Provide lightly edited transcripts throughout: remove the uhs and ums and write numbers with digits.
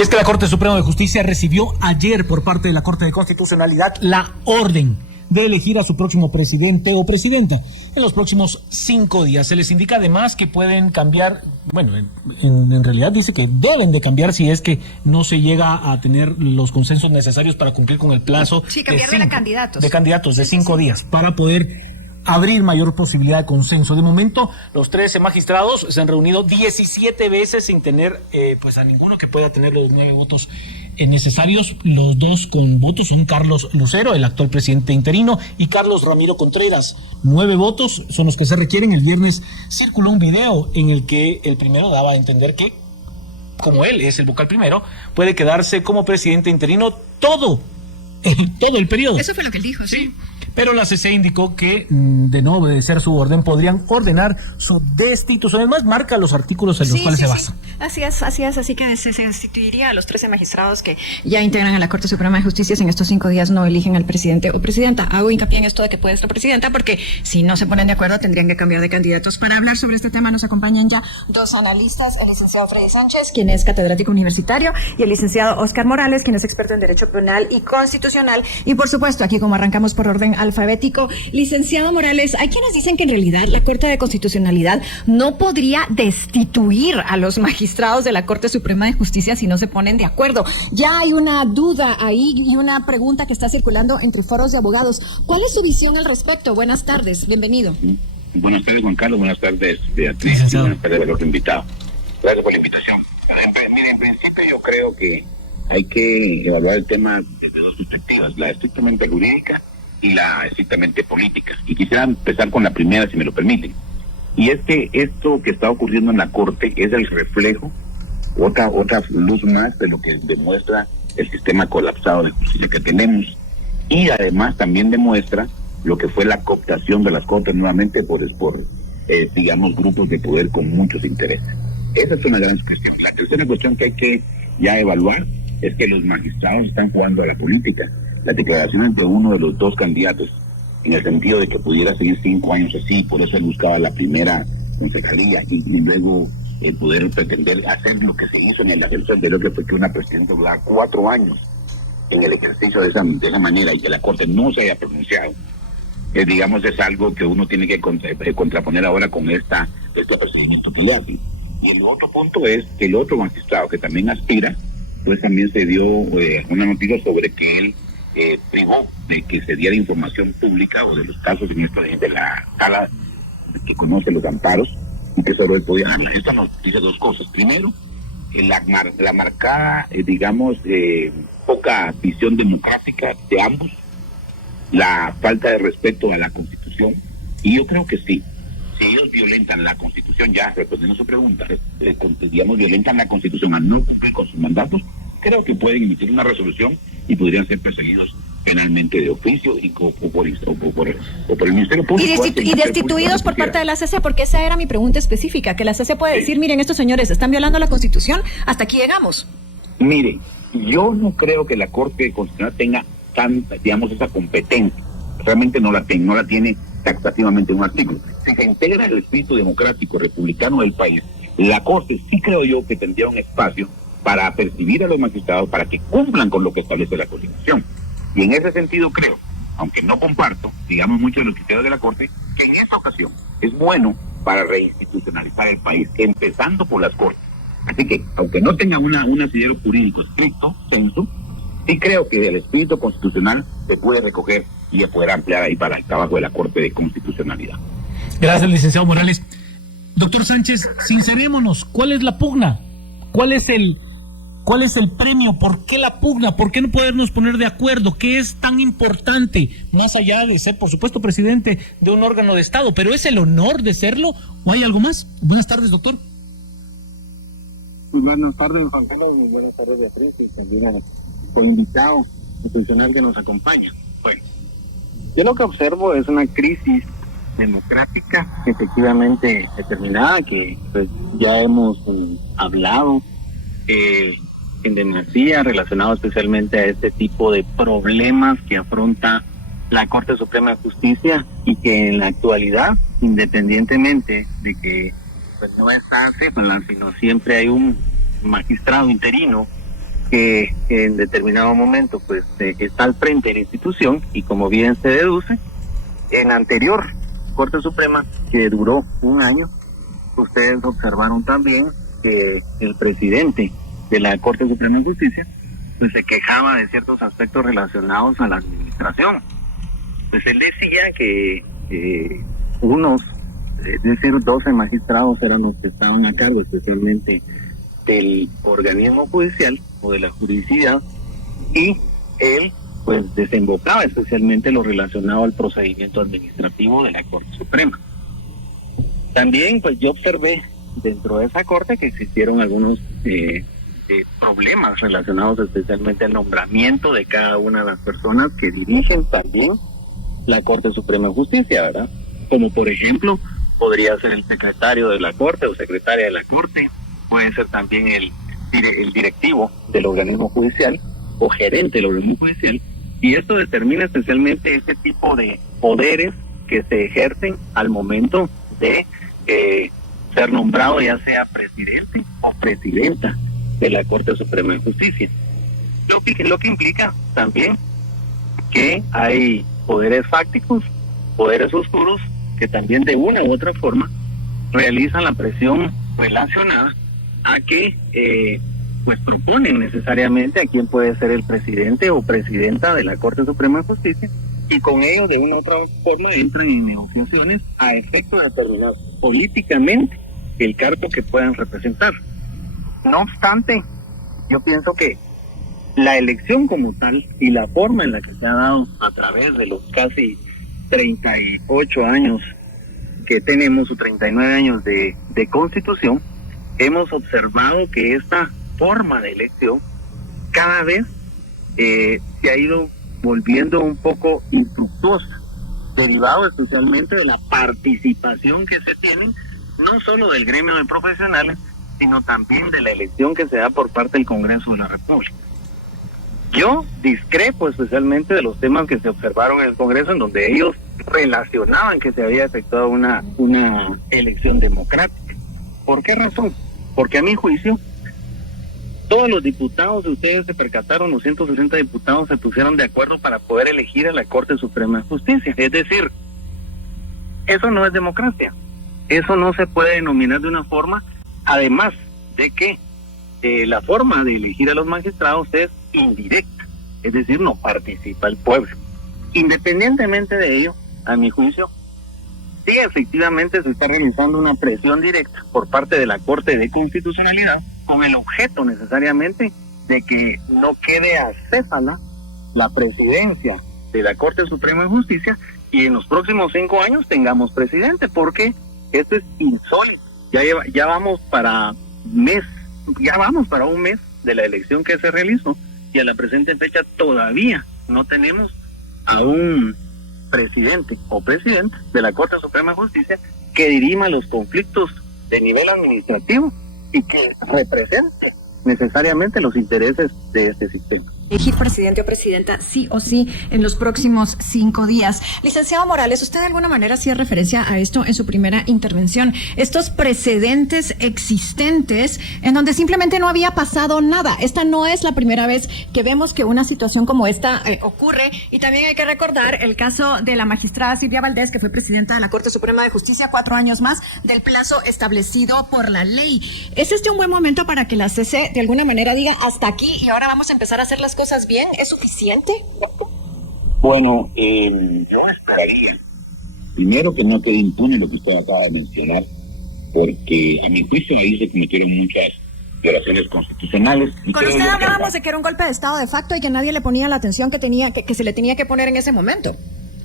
Y es que la Corte Suprema de Justicia recibió ayer por parte de la Corte de Constitucionalidad la orden de elegir a su próximo presidente o presidenta en los próximos 5 días. Se les indica además que pueden cambiar, bueno, en realidad dice que deben de cambiar si es que no se llega a tener los consensos necesarios para cumplir con el plazo. Sí, cambiar de candidatos. De candidatos de 5 días para poder abrir mayor posibilidad de consenso. De momento, los 13 magistrados se han reunido 17 veces sin tener pues a ninguno que pueda tener los 9 votos necesarios. Los 2 con votos son Carlos Lucero, el actual presidente interino, y Carlos Ramiro Contreras. 9 votos son los que se requieren. El viernes circuló un video en el que el primero daba a entender que, como él es el vocal primero, puede quedarse como presidente interino todo el periodo. Eso fue lo que él dijo, sí. Pero la CC indicó que, de no obedecer su orden, podrían ordenar su destitución. Además, marca los artículos en los cuales se basa. Así es. Así que se destituiría a los 13 magistrados que ya integran a la Corte Suprema de Justicia si en estos 5 días no eligen al presidente o presidenta. Hago hincapié en esto de que puede ser presidenta porque si no se ponen de acuerdo tendrían que cambiar de candidatos. Para hablar sobre este tema nos acompañan ya 2 analistas, el licenciado Freddy Sánchez, quien es catedrático universitario, y el licenciado Oscar Morales, quien es experto en Derecho Penal y Constitucional. Y por supuesto, aquí como arrancamos por orden alfabético, licenciado Morales, hay quienes dicen que en realidad la Corte de Constitucionalidad no podría destituir a los magistrados de la Corte Suprema de Justicia si no se ponen de acuerdo. Ya hay una duda ahí y una pregunta que está circulando entre foros de abogados. ¿Cuál es su visión al respecto? Buenas tardes, bienvenido. Buenas tardes, Juan Carlos. Buenas tardes, Beatriz. Buenas tardes a los invitados. Gracias por la invitación. En principio yo creo que hay que evaluar el tema desde 2 perspectivas, la estrictamente jurídica y la estrictamente política. Y quisiera empezar con la primera, si me lo permiten. Y es que esto que está ocurriendo en la Corte es el reflejo, otra luz más de lo que demuestra el sistema colapsado de justicia que tenemos. Y además también demuestra lo que fue la cooptación de las Cortes nuevamente por digamos, grupos de poder con muchos intereses. Esa es una gran cuestión. La tercera cuestión que hay que ya evaluar es que los magistrados están jugando a la política. Las declaraciones de uno de los 2 candidatos, en el sentido de que pudiera seguir 5 años así, por eso él buscaba la primera concejalía y luego poder pretender hacer lo que se hizo en el ascenso anterior, que fue que una presidenta durara 4 años en el ejercicio de esa manera y que la Corte no se haya pronunciado. Digamos, es algo que uno tiene que contraponer ahora con este procedimiento que hace. Y el otro punto es que el otro magistrado que también aspira, pues también se dio una noticia sobre que él privó de que se diera información pública o de los casos de la sala que conoce los amparos y que solo él podía darla. Esto nos dice 2 cosas. Primero, la marcada, digamos, poca visión democrática de ambos, la falta de respeto a la Constitución, y yo creo que sí. Si ellos violentan la Constitución, ya respondiendo a su pregunta, digamos, violentan la Constitución al no cumplir con sus mandatos, creo que pueden emitir una resolución y podrían ser perseguidos penalmente de oficio y por el Ministerio Público. Y destituidos por parte de la CC, porque esa era mi pregunta específica, que la CC puede decir, miren, estos señores están violando la Constitución, hasta aquí llegamos. Mire, yo no creo que la Corte Constitucional tenga digamos, esa competencia. Realmente no la tiene taxativamente en un artículo. Si se integra el espíritu democrático republicano del país, la Corte sí creo yo que tendría un espacio para percibir a los magistrados para que cumplan con lo que establece la Constitución. Y en ese sentido creo, aunque no comparto, digamos, muchos de los criterios de la Corte, que en esta ocasión es bueno para reinstitucionalizar el país, empezando por las Cortes. Así que, aunque no tenga un asidero jurídico estricto, censo, sí creo que el espíritu constitucional se puede recoger y poder ampliar ahí para el trabajo de la Corte de Constitucionalidad. Gracias, licenciado Morales. Doctor Sánchez, sincerémonos, ¿cuál es la pugna? ¿Cuál es el premio? ¿Por qué la pugna? ¿Por qué no podernos poner de acuerdo? ¿Qué es tan importante? Más allá de ser, por supuesto, presidente de un órgano de Estado, ¿pero es el honor de serlo o hay algo más? Buenas tardes, doctor. Muy buenas tardes, Juan Carlos. Muy buenas tardes, Beatriz, y también por invitado institucional que nos acompaña. Bueno, yo lo que observo es una crisis democrática efectivamente determinada, que pues, ya hemos hablado en demasía, relacionado especialmente a este tipo de problemas que afronta la Corte Suprema de Justicia, y que en la actualidad, independientemente de que pues, no está Céfala, sino siempre hay un magistrado interino que en determinado momento pues está al frente de la institución, y como bien se deduce, en la anterior Corte Suprema, que duró un año, ustedes observaron también que el presidente de la Corte Suprema de Justicia pues se quejaba de ciertos aspectos relacionados a la administración. Pues él decía que unos, es decir, 12 magistrados eran los que estaban a cargo especialmente del organismo judicial o de la juridicidad, y él pues desembocaba especialmente lo relacionado al procedimiento administrativo de la Corte Suprema. También pues yo observé dentro de esa corte que existieron algunos problemas relacionados especialmente al nombramiento de cada una de las personas que dirigen también la Corte Suprema de Justicia, ¿verdad? Como por ejemplo podría ser el secretario de la Corte o secretaria de la Corte, puede ser también el directivo del organismo judicial o gerente del organismo judicial, y esto determina especialmente este tipo de poderes que se ejercen al momento de ser nombrado ya sea presidente o presidenta de la Corte Suprema de Justicia. Lo que implica también que hay poderes fácticos, poderes oscuros, que también de una u otra forma realizan la presión relacionada a que pues proponen necesariamente a quién puede ser el presidente o presidenta de la Corte Suprema de Justicia, y con ello de una u otra forma entran en negociaciones a efecto de determinar políticamente el cargo que puedan representar. No obstante, yo pienso que la elección como tal y la forma en la que se ha dado a través de los casi 38 años que tenemos, o 39 años de Constitución, hemos observado que esta forma de elección cada vez se ha ido volviendo un poco infructuosa, derivado especialmente de la participación que se tiene, no solo del gremio de profesionales, sino también de la elección que se da por parte del Congreso de la República. Yo discrepo especialmente de los temas que se observaron en el Congreso, en donde ellos relacionaban que se había efectuado una elección democrática. ¿Por qué razón? Porque a mi juicio, todos los diputados, ustedes se percataron, los 160 diputados se pusieron de acuerdo para poder elegir a la Corte Suprema de Justicia. Es decir, eso no es democracia. Eso no se puede denominar de una forma, además de que la forma de elegir a los magistrados es indirecta, es decir, no participa el pueblo. Independientemente de ello, a mi juicio, sí efectivamente se está realizando una presión directa por parte de la Corte de Constitucionalidad, con el objeto necesariamente de que no quede acéfala la presidencia de la Corte Suprema de Justicia, y en los próximos 5 años tengamos presidente, porque esto es insólito. Ya vamos para un mes de la elección que se realizó, y a la presente fecha todavía no tenemos a un presidente o presidenta de la Corte Suprema de Justicia que dirima los conflictos de nivel administrativo y que represente necesariamente los intereses de este sistema. Elegir presidente o presidenta sí o sí en los próximos 5 días. Licenciado Morales, usted de alguna manera hacía referencia a esto en su primera intervención. Estos precedentes existentes en donde simplemente no había pasado nada. Esta no es la primera vez que vemos que una situación como esta ocurre, y también hay que recordar el caso de la magistrada Silvia Valdés, que fue presidenta de la Corte Suprema de Justicia 4 años más del plazo establecido por la ley. ¿Es este un buen momento para que la CC de alguna manera diga hasta aquí y ahora vamos a empezar a hacer las cosas bien? ¿Es suficiente? Bueno, yo esperaría primero que no quede impune lo que usted acaba de mencionar, porque a mi juicio ahí se cometieron muchas violaciones constitucionales. Con usted hablábamos de que era un golpe de estado de facto y que nadie le ponía la atención que se le tenía que poner en ese momento.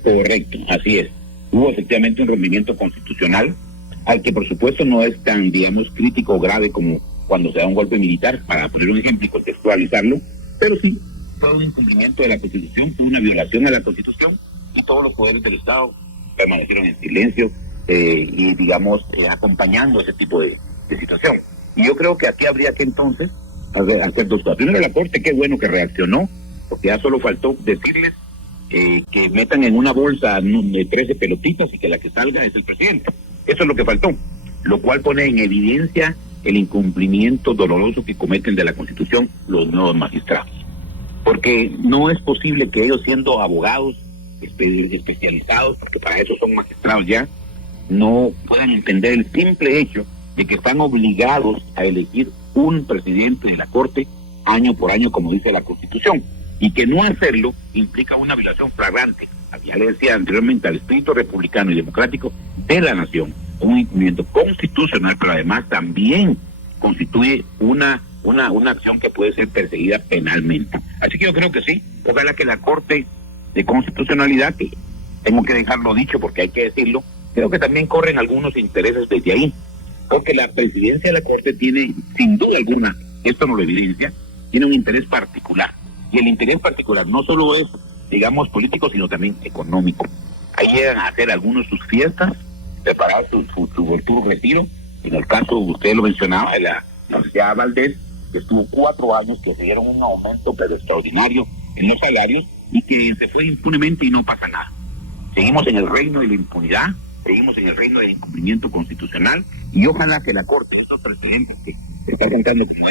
Correcto, así es. Hubo efectivamente un rompimiento constitucional, al que por supuesto no es tan, digamos, crítico o grave como cuando se da un golpe militar, para poner un ejemplo y contextualizarlo, pero sí fue un incumplimiento de la Constitución, fue una violación a la Constitución, y todos los poderes del Estado permanecieron en silencio y, digamos, acompañando ese tipo de situación. Y yo creo que aquí habría que entonces hacer dos cosas. Primero, la Corte, qué bueno que reaccionó, porque ya solo faltó decirles que metan en una bolsa de 13 pelotitas y que la que salga es el presidente. Eso es lo que faltó, lo cual pone en evidencia el incumplimiento doloroso que cometen de la Constitución los nuevos magistrados. Porque no es posible que ellos, siendo abogados especializados, porque para eso son magistrados ya, no puedan entender el simple hecho de que están obligados a elegir un presidente de la Corte año por año, como dice la Constitución, y que no hacerlo implica una violación flagrante, ya le decía anteriormente, al espíritu republicano y democrático de la nación, un incumplimiento constitucional, pero además también constituye una acción que puede ser perseguida penalmente. Así que yo creo que sí, ojalá que la Corte de Constitucionalidad, que tengo que dejarlo dicho porque hay que decirlo, creo que también corren algunos intereses desde ahí, porque la presidencia de la Corte tiene, sin duda alguna, esto nos lo evidencia, tiene un interés particular, y el interés particular no solo es, digamos, político, sino también económico. Ahí llegan a hacer algunos sus fiestas, preparar su retiro. En el caso, usted lo mencionaba, de la Universidad Valdés, que estuvo 4 años, que se dieron un aumento pero extraordinario en los salarios, y que se fue impunemente y no pasa nada. Seguimos en el reino de la impunidad, seguimos en el reino del incumplimiento constitucional, y ojalá que la Corte, estos presidentes que se está contando como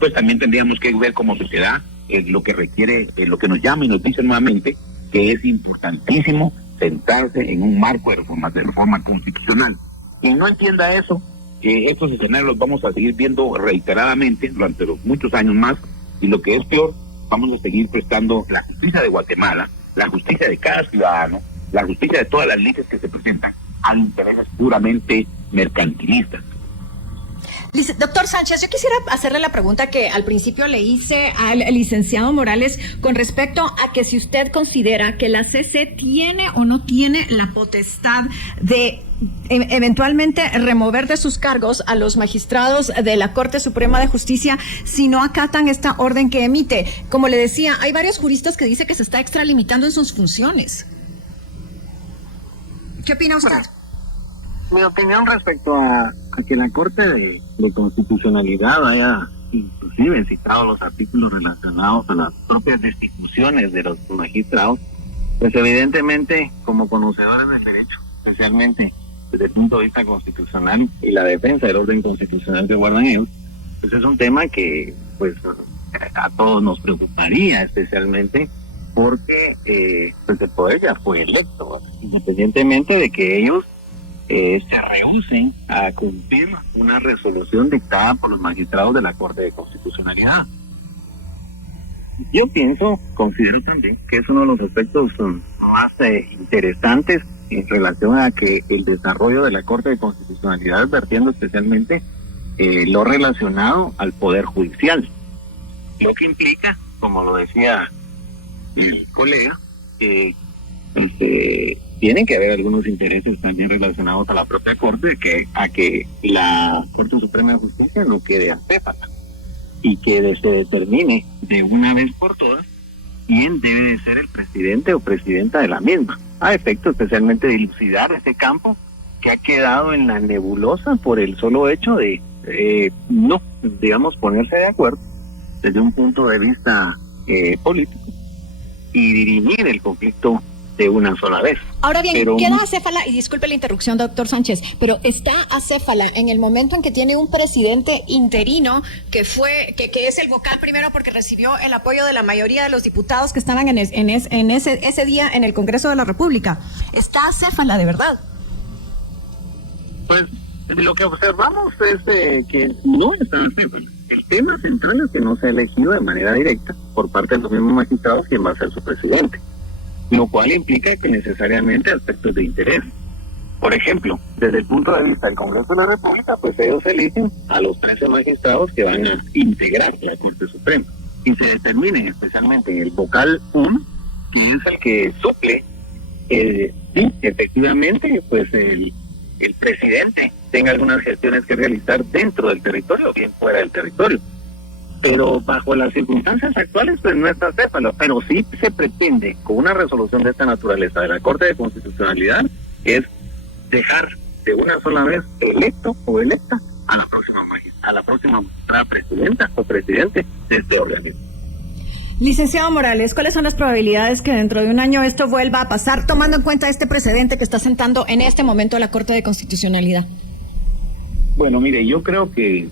pues también tendríamos que ver como sociedad lo que requiere, lo que nos llama y nos dice nuevamente que es importantísimo sentarse en un marco de reforma constitucional. Quien no entienda eso, estos escenarios los vamos a seguir viendo reiteradamente durante los muchos años más, y lo que es peor, vamos a seguir prestando la justicia de Guatemala, la justicia de cada ciudadano, la justicia de todas las leyes que se presentan a intereses puramente mercantilistas. Doctor Sánchez, yo quisiera hacerle la pregunta que al principio le hice al licenciado Morales con respecto a que si usted considera que la CC tiene o no tiene la potestad de eventualmente remover de sus cargos a los magistrados de la Corte Suprema de Justicia si no acatan esta orden que emite. Como le decía, hay varios juristas que dicen que se está extralimitando en sus funciones. ¿Qué opina usted? Mi opinión respecto a que la Corte de Constitucionalidad haya inclusive citado los artículos relacionados a las propias destituciones de los magistrados, pues evidentemente, como conocedores del derecho, especialmente desde el punto de vista constitucional y la defensa del orden constitucional que guardan ellos, pues es un tema que pues a todos nos preocuparía, especialmente porque pues el poder ya fue electo, independientemente de que ellos se rehúsen a cumplir una resolución dictada por los magistrados de la Corte de Constitucionalidad. Yo considero también que es uno de los aspectos más interesantes en relación a que el desarrollo de la Corte de Constitucionalidad, vertiendo especialmente lo relacionado al Poder Judicial, lo que implica, como lo decía el colega, que tienen que haber algunos intereses también relacionados a la propia Corte, a que la Corte Suprema de Justicia no quede acéfala y que se determine de una vez por todas quién debe de ser el presidente o presidenta de la misma, a efecto especialmente de dilucidar ese campo que ha quedado en la nebulosa por el solo hecho de no, digamos, ponerse de acuerdo desde un punto de vista político y dirimir el conflicto de una sola vez. Ahora bien, queda acéfala, y disculpe la interrupción, doctor Sánchez, pero está acéfala en el momento en que tiene un presidente interino que es el vocal primero porque recibió el apoyo de la mayoría de los diputados que estaban en ese día en el Congreso de la República. Está acéfala, de verdad. Pues lo que observamos es que no está acéfala. El tema central es que no se ha elegido de manera directa por parte de los mismos magistrados quien va a ser su presidente, lo cual implica que necesariamente aspectos de interés. Por ejemplo, desde el punto de vista del Congreso de la República, pues ellos eligen a los 13 magistrados que van a integrar la Corte Suprema y se determine especialmente en el vocal 1, que es el que suple, sí, efectivamente, pues el presidente tenga algunas gestiones que realizar dentro del territorio o bien fuera del territorio. Pero bajo las circunstancias actuales pues no está acéfalo, pero sí se pretende con una resolución de esta naturaleza de la Corte de Constitucionalidad es dejar de una sola vez electo o electa a la próxima magistrada presidenta o presidente de este organismo. Licenciado Morales, ¿cuáles son las probabilidades que dentro de un año esto vuelva a pasar, tomando en cuenta este precedente que está sentando en este momento la Corte de Constitucionalidad? Bueno, mire, yo creo que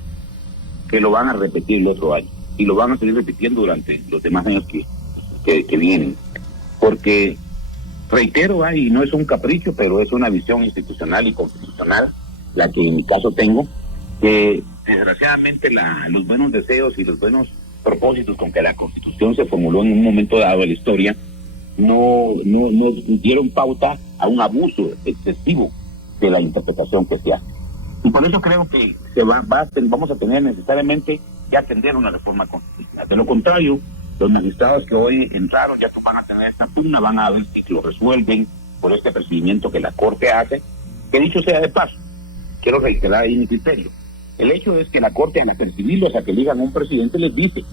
lo van a repetir el otro año y lo van a seguir repitiendo durante los demás años que vienen. Porque, reitero, y no es un capricho, pero es una visión institucional y constitucional, la que en mi caso tengo, que desgraciadamente los buenos deseos y los buenos propósitos con que la Constitución se formuló en un momento dado de la historia no dieron pauta a un abuso excesivo de la interpretación que se hace. Y por eso creo que vamos a tener necesariamente que atender una reforma constitucional. De lo contrario, los magistrados que hoy entraron ya van a tener esta pugna, van a ver si lo resuelven por este procedimiento que la Corte hace, que dicho sea de paso, quiero reiterar ahí mi criterio. El hecho es que la Corte, al percibirlos a que elijan un presidente, les dice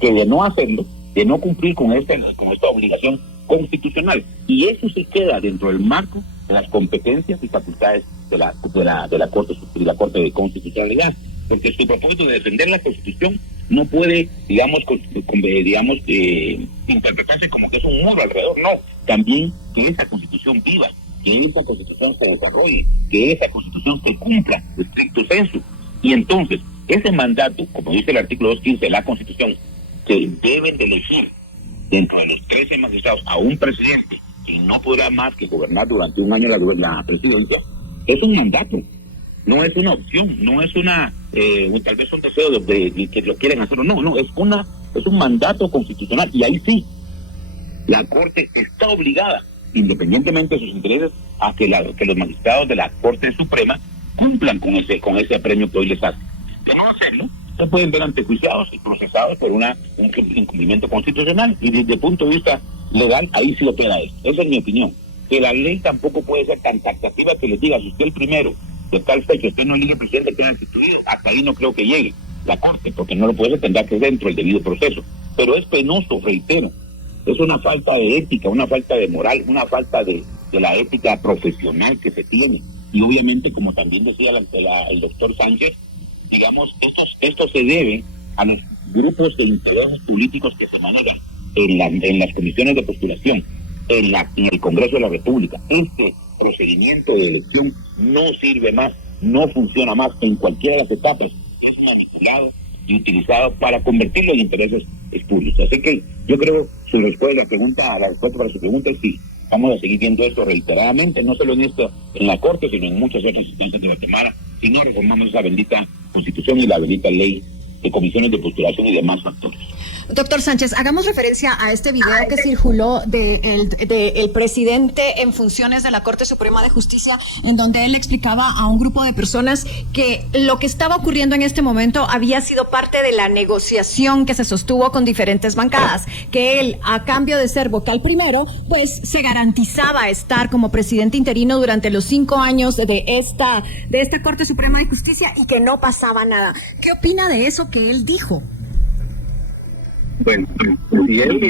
que de no hacerlo, de no cumplir con esta obligación constitucional, y eso se queda dentro del marco de las competencias y facultades de la Corte y la Corte de Constitucionalidad, porque su propósito de defender la Constitución no puede, interpretarse como que es un muro alrededor, no, también que esa Constitución viva, que esa Constitución se desarrolle, que esa Constitución se cumpla estricto sensu. Y entonces, ese mandato, como dice el artículo 215 de la Constitución, que deben de elegir dentro de los 13 magistrados a un presidente que no podrá más que gobernar durante un año la presidencia, es un mandato, no es una opción, no es tal vez un deseo de que lo quieren hacer o no, es un mandato constitucional, y ahí sí, la Corte está obligada, independientemente de sus intereses, a que los magistrados de la Corte Suprema cumplan con ese premio que hoy les hace. De no hacerlo, se pueden ver antejuiciados y procesados por un incumplimiento constitucional, y desde el punto de vista legal, ahí sí opera eso. Esa es mi opinión. Que la ley tampoco puede ser tan taxativa que le diga, si usted el primero de tal fecha, usted no elige presidente, queda destituido, hasta ahí no creo que llegue la Corte, porque no lo puede hacer, tendrá que dentro del debido proceso. Pero es penoso, reitero, es una falta de ética, una falta de moral, una falta de la ética profesional que se tiene. Y obviamente, como también decía el doctor Sánchez, digamos, esto se debe a los grupos de intereses políticos que se manejan en las comisiones de postulación, en el Congreso de la República. Este procedimiento de elección no sirve más, no funciona más en cualquiera de las etapas, es manipulado y utilizado para convertirlo en intereses espurios. Así que yo creo, la respuesta para su pregunta es sí. Vamos a seguir viendo esto reiteradamente, no solo en la Corte, sino en muchas otras instancias de Guatemala, si no reformamos esa bendita Constitución y la bendita ley de comisiones de postulación y demás factores. Doctor Sánchez, hagamos referencia a este video que circuló del presidente en funciones de la Corte Suprema de Justicia, en donde él explicaba a un grupo de personas que lo que estaba ocurriendo en este momento había sido parte de la negociación que se sostuvo con diferentes bancadas, que él, a cambio de ser vocal primero, pues se garantizaba estar como presidente interino durante los 5 años de esta Corte Suprema de Justicia y que no pasaba nada. ¿Qué opina de eso que él dijo? Bueno, si él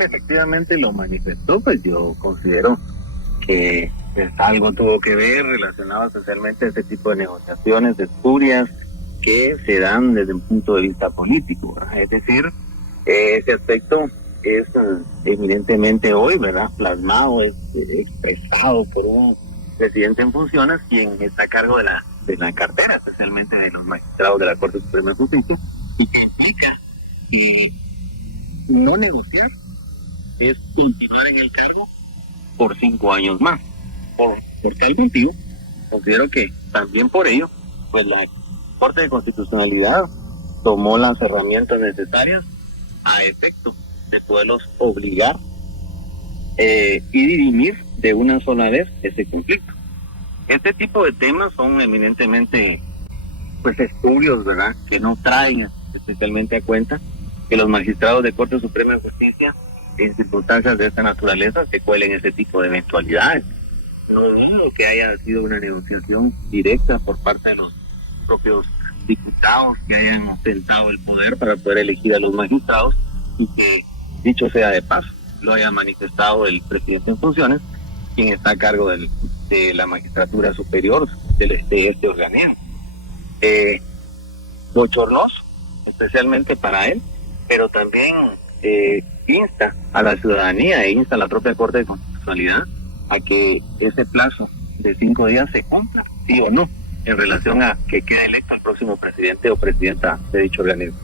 efectivamente lo manifestó, pues yo considero que algo tuvo que ver relacionado especialmente a este tipo de negociaciones espurias que se dan desde un punto de vista político, ¿verdad? Es decir, ese aspecto es evidentemente hoy, ¿verdad?, plasmado, es expresado por un presidente en funciones quien está a cargo de la cartera, especialmente de los magistrados de la Corte Suprema de Justicia, y que implica que no negociar es continuar en el cargo por 5 años más. Por tal motivo, considero que también por ello, pues la Corte de Constitucionalidad tomó las herramientas necesarias a efecto de poderlos obligar y dirimir de una sola vez ese conflicto. Este tipo de temas son eminentemente pues estudios, ¿verdad?, que no traen especialmente a cuenta que los magistrados de Corte Suprema de Justicia en circunstancias de esta naturaleza se cuelen ese tipo de eventualidades. No dudo que haya sido una negociación directa por parte de los propios diputados que hayan ostentado el poder para poder elegir a los magistrados, y que, dicho sea de paso, lo haya manifestado el presidente en funciones, quien está a cargo de la magistratura superior de este organismo. Bochornoso, especialmente para él, pero también insta a la ciudadanía e insta a la propia Corte de Constitucionalidad a que ese plazo de 5 días se cumpla sí o no en relación a que quede electo el próximo presidente o presidenta de dicho organismo.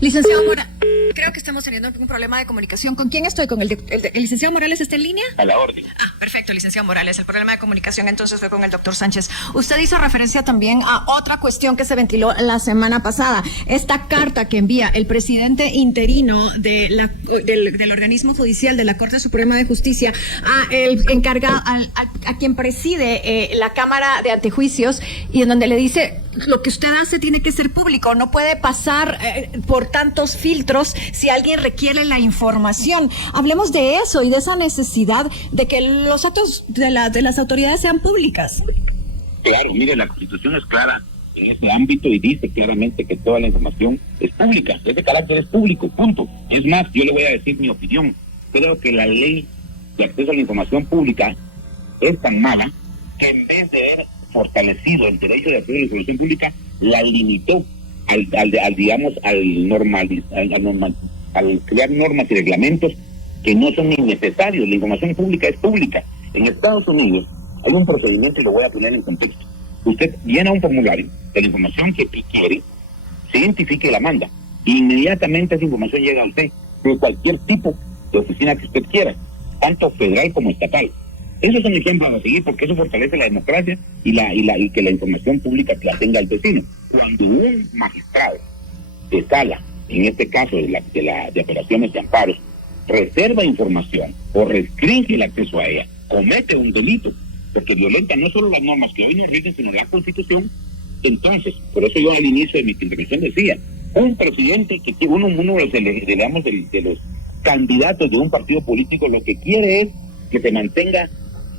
Licenciado Morales, creo que estamos teniendo un problema de comunicación. ¿Con quién estoy? ¿Con el licenciado Morales está en línea? A la orden. Perfecto, licenciado Morales. El problema de comunicación entonces fue con el doctor Sánchez. Usted hizo referencia también a otra cuestión que se ventiló la semana pasada. Esta carta que envía el presidente interino del organismo judicial de la Corte Suprema de Justicia a el encargado, a quien preside la Cámara de Antejuicios, y en donde le dice: lo que usted hace tiene que ser público, no puede pasar por tantos filtros si alguien requiere la información. Hablemos de eso y de esa necesidad de que los actos de las autoridades sean públicas. Claro, mire, la Constitución es clara en ese ámbito y dice claramente que toda la información es pública, ese carácter es público, punto. Es más, yo le voy a decir mi opinión. Creo que la ley de acceso a la información pública es tan mala que en vez de haber fortalecido el derecho de acceso a la información pública, la limitó al crear normas y reglamentos que no son innecesarios. La información pública es pública. En Estados Unidos hay un procedimiento, y lo voy a poner en contexto. Usted llena un formulario de la información que quiere, se identifica y la manda. Inmediatamente esa información llega a usted de cualquier tipo de oficina que usted quiera, tanto federal como estatal. Eso es un ejemplo a seguir, porque eso fortalece la democracia y que la información pública la tenga el vecino. Cuando un magistrado de sala, en este caso de apelaciones de amparos, reserva información o restringe el acceso a ella, comete un delito, porque violenta no solo las normas que hoy nos rigen, sino la Constitución. Entonces, por eso yo al inicio de mi intervención decía, un presidente que uno de los candidatos de un partido político lo que quiere es que se mantenga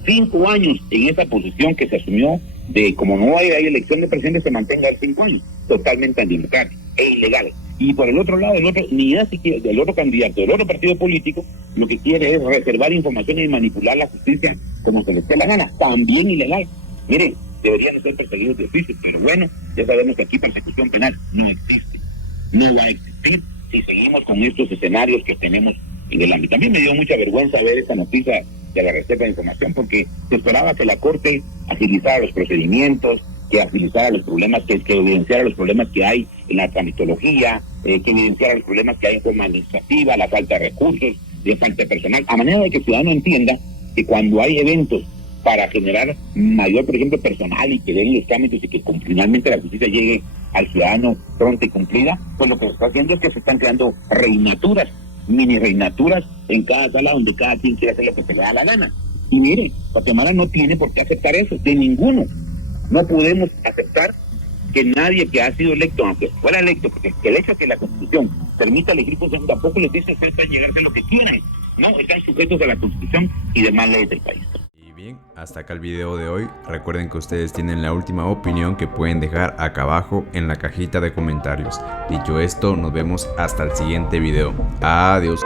5 años en esa posición que se asumió de, como no hay elección de presidente, se mantenga 5 años, totalmente antidemocrático e ilegal. Y por el otro lado, el otro candidato del otro partido político lo que quiere es reservar información y manipular la justicia como se les dé la gana, también ilegal. Miren, deberían ser perseguidos de oficio, pero bueno, ya sabemos que aquí persecución penal no existe, no va a existir si seguimos con estos escenarios que tenemos en el ámbito. También me dio mucha vergüenza ver esta noticia de la reserva de información, porque se esperaba que la Corte agilizara los procedimientos, que agilizara los problemas, que evidenciara los problemas que hay en la tramitología, que evidenciara los problemas que hay en forma administrativa, la falta de recursos, de falta de personal, a manera de que el ciudadano entienda que cuando hay eventos para generar mayor, por ejemplo, personal y que den los trámites y que finalmente la justicia llegue al ciudadano pronta y cumplida, pues lo que se está haciendo es que se están creando reinaturas, mini reinaturas en cada sala donde cada quien quiere hacer lo que se le da la gana. Y mire, Guatemala no tiene por qué aceptar eso, de ninguno. No podemos aceptar que nadie que ha sido electo, aunque fuera electo, porque el hecho de que la Constitución permita elegir cosas, tampoco les dice a llegarse lo que quieran. No, están sujetos a la Constitución y demás leyes del país. Y bien, hasta acá el video de hoy. Recuerden que ustedes tienen la última opinión que pueden dejar acá abajo en la cajita de comentarios. Dicho esto, nos vemos hasta el siguiente video. Adiós.